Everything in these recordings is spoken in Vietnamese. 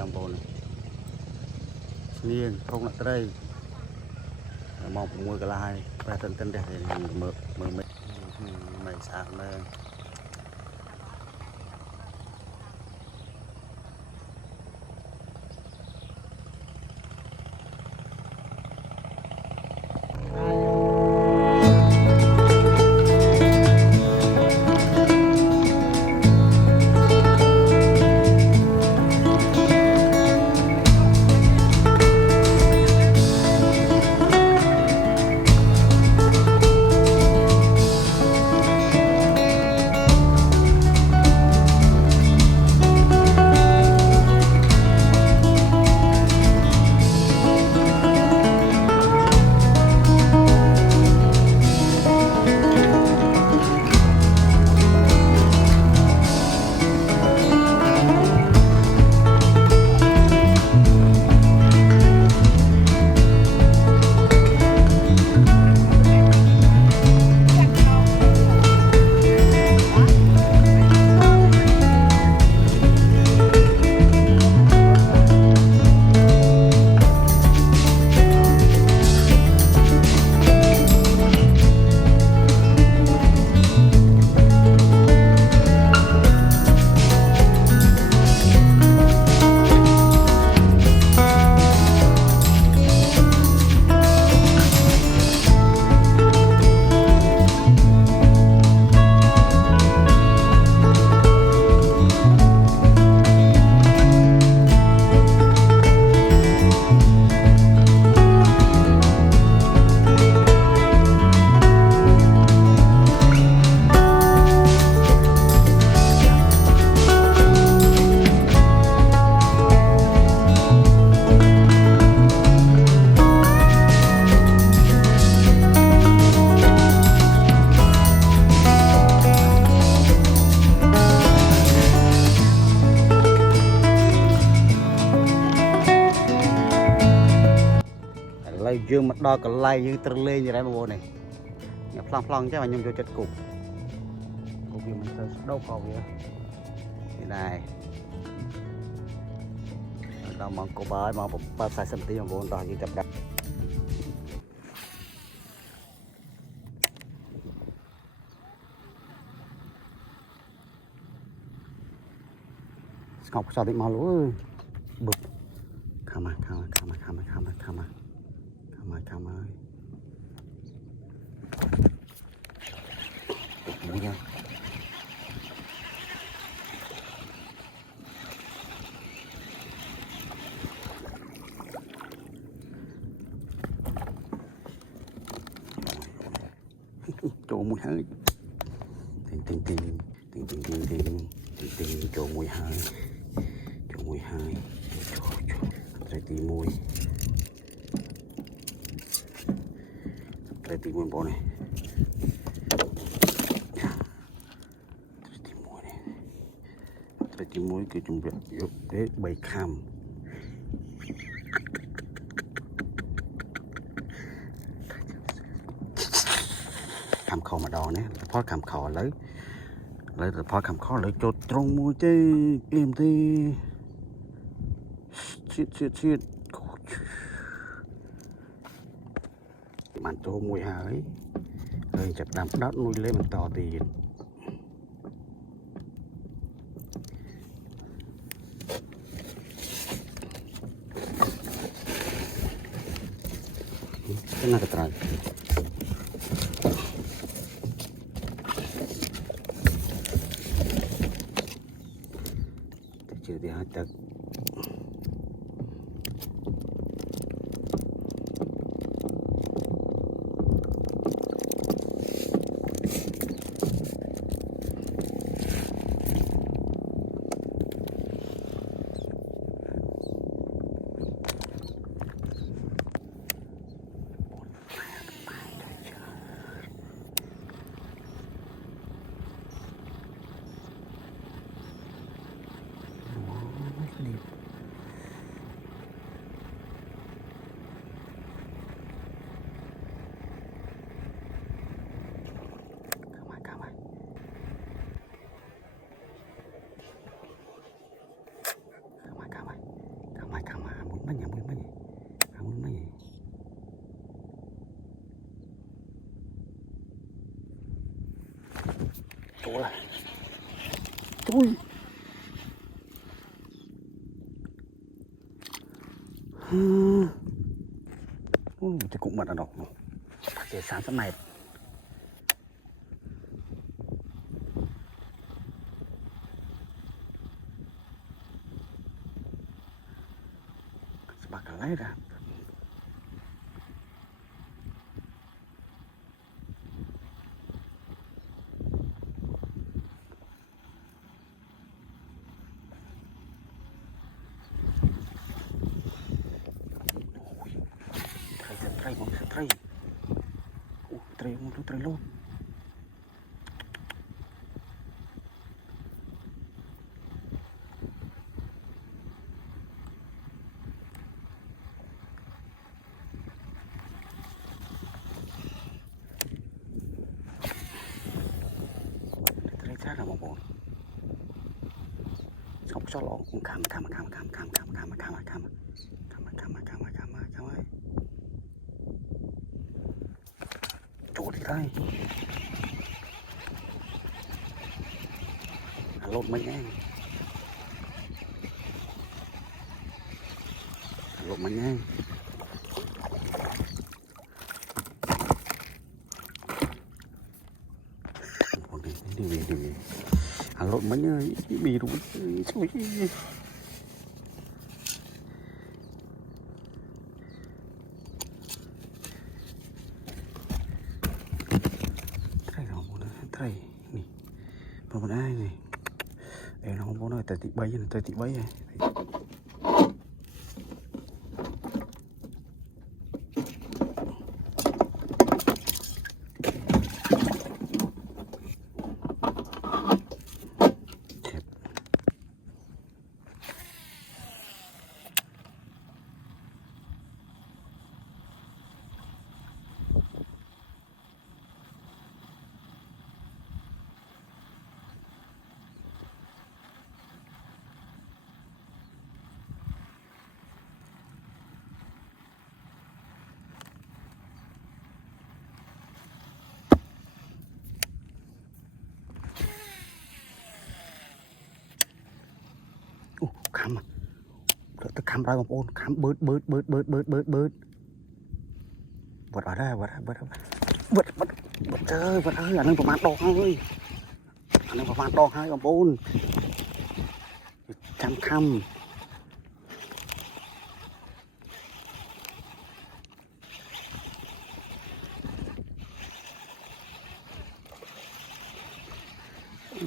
ông bồn niên không là đây mong mua cái lai và tân tân để mở mày sáng lên dương mặt đo còn lay như trơn lên như đấy mà bộ này nhập phong chứ mà nhung cho chất cục vì mình đâu có vậy thế này đâu mong cô bơi mong ba sai sân tí mà bộ đo như tập đặt ngọc sao định màu lúa bực come on đúng chưa chỗ mùi hơi tình chỗ mùi hơi trái tim mùi bộ này trái tim mùi cái chuẩn bị để bày kham kham khò mà đo nè phó kham khò lấy phó kham khò lấy cho trong mùi chứ em thì shitมันโจมวยหายเลยจากดำดัดนุยเล่มันต่อตีก็น่ากระตายเจอที่หาจาก chỗ này chui thì cũng bật ở đâu để sáng sớm này bạc lấy ra Tray luôn tray ra là một bộ không cho lọ cam chỗ thì đây lột mấy anh lột mấy anh đi lột mấy bì đủ chui đây nè vào bên ai này em nó không có nói tới tị bấy này khám à tôi khám ra một ôn khám bớt vật ở đây vật trời vật ơi anh đang vào đo hơi anh đang vào đo hai ông ôn chăm khăm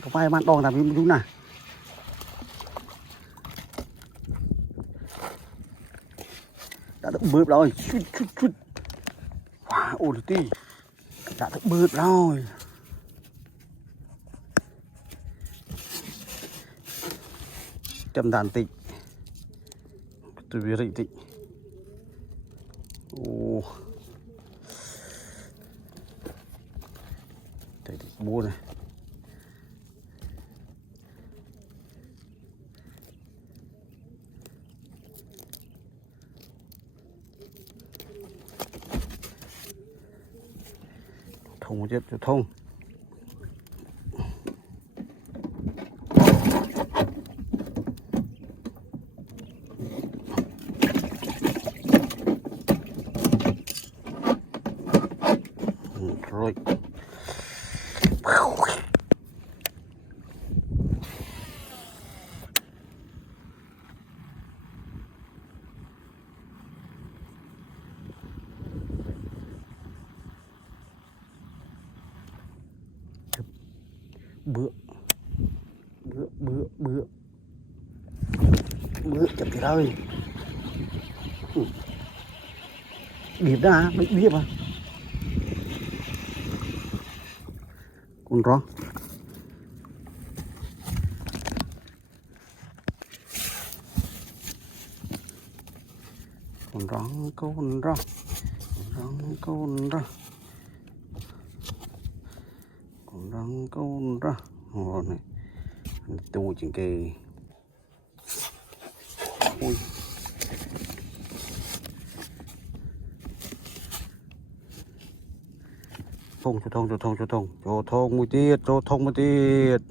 có vai bạn đo làm gì đúng nào đã được bớt rồi chút wow ôi tí đã được bớt rồi châm đàn tịnh tôi biết định tịnh ô đây thì bua này thông một chiếc thông rồi bữa chậm thì ơi điệp đó hả bị điệp à con rong con rong rồi này tu chừng kì ui thùng chỗ thùng một tiết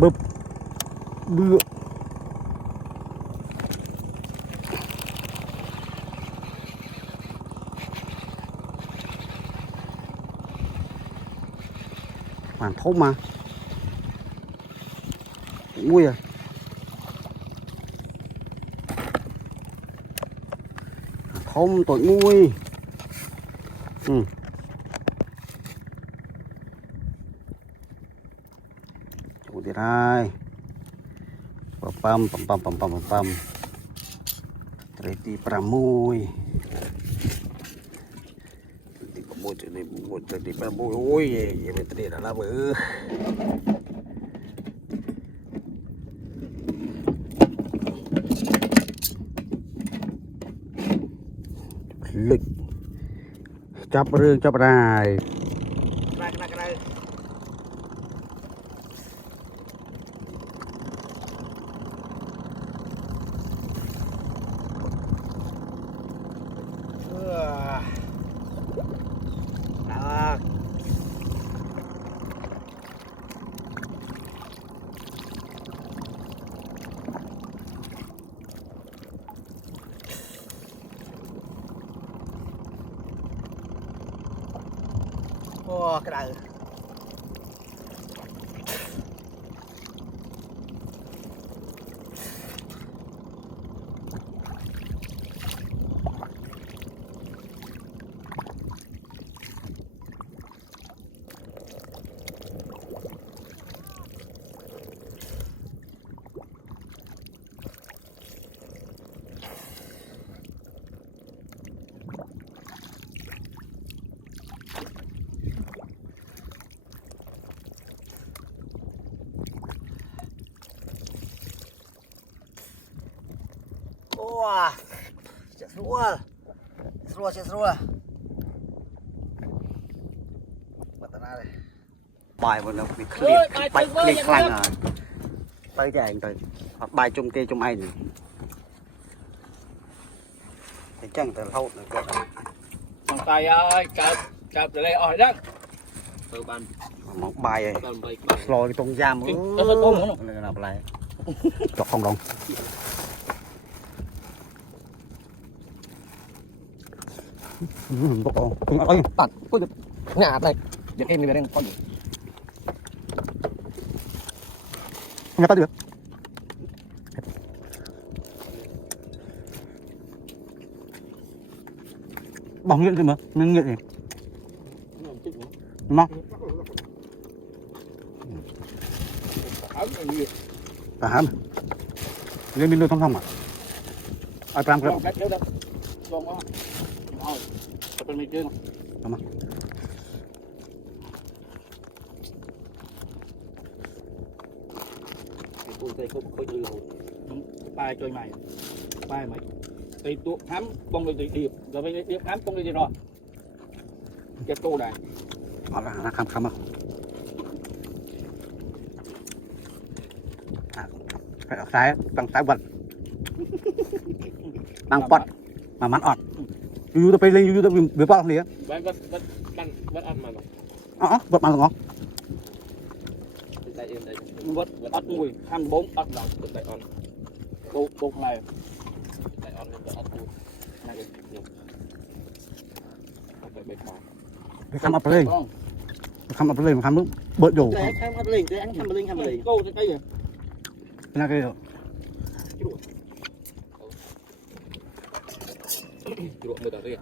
bập bựa màn thốt mà ui à thôm tội mui chỗ đi đây pam teriti pramui một teriti pramui ui vậy mình teriti đã là bự lực chắp rương chắp đài ô cái này wah, seru. Bài mà nó bị clear bài clear khăn à. Tới cho anh tới. Hoặc bài chung kia chung anh. Thì chẳng từ lâu nữa kìa. Thằng Tài ơi, cạp từ đây ỏi đó. Từ bàn. Một bài này. Lôi cái tung giam. Làm lại. Chọc không đâu. Bốc không ơi tạt có được nhà này giật em đi về đây có gì nhà ta được bỏng nghiện gì mà nghiện gì mong cả hám lên bên đôi thông à ai làm cáiเป็นไม่เกินทำไมกูใส่กูค่อยดูปลายจอยใหม่ปลายใหม่ตีตัวห้ำปองเลยตีเดียบเราไปเดียบห้ำปองเลยดีรอเก็บตู้ได้เอาละนะคำอ่ะไปออกซ้ายตั้งซ้ายวันตั้งปอดมามันออดอยู่ตัวไปเลยอยู่ตัวเบี้ยป้าเลยอ่ะวัดอัดมาหรออ๋อวัดมาหรอวัดอัดมวยห้ามบ้งอัดหลังตัวไตออนโบกไหลไตออนตัวอัดมวยน่าจะเนี่ยเอาไปเบ็ดมาทำอัพเลยทำมึงเบิดอยู่ทำอัพเลยทำเลยโก้จะใกล้ยังน่าเกลียดจุดมือต่อเรีย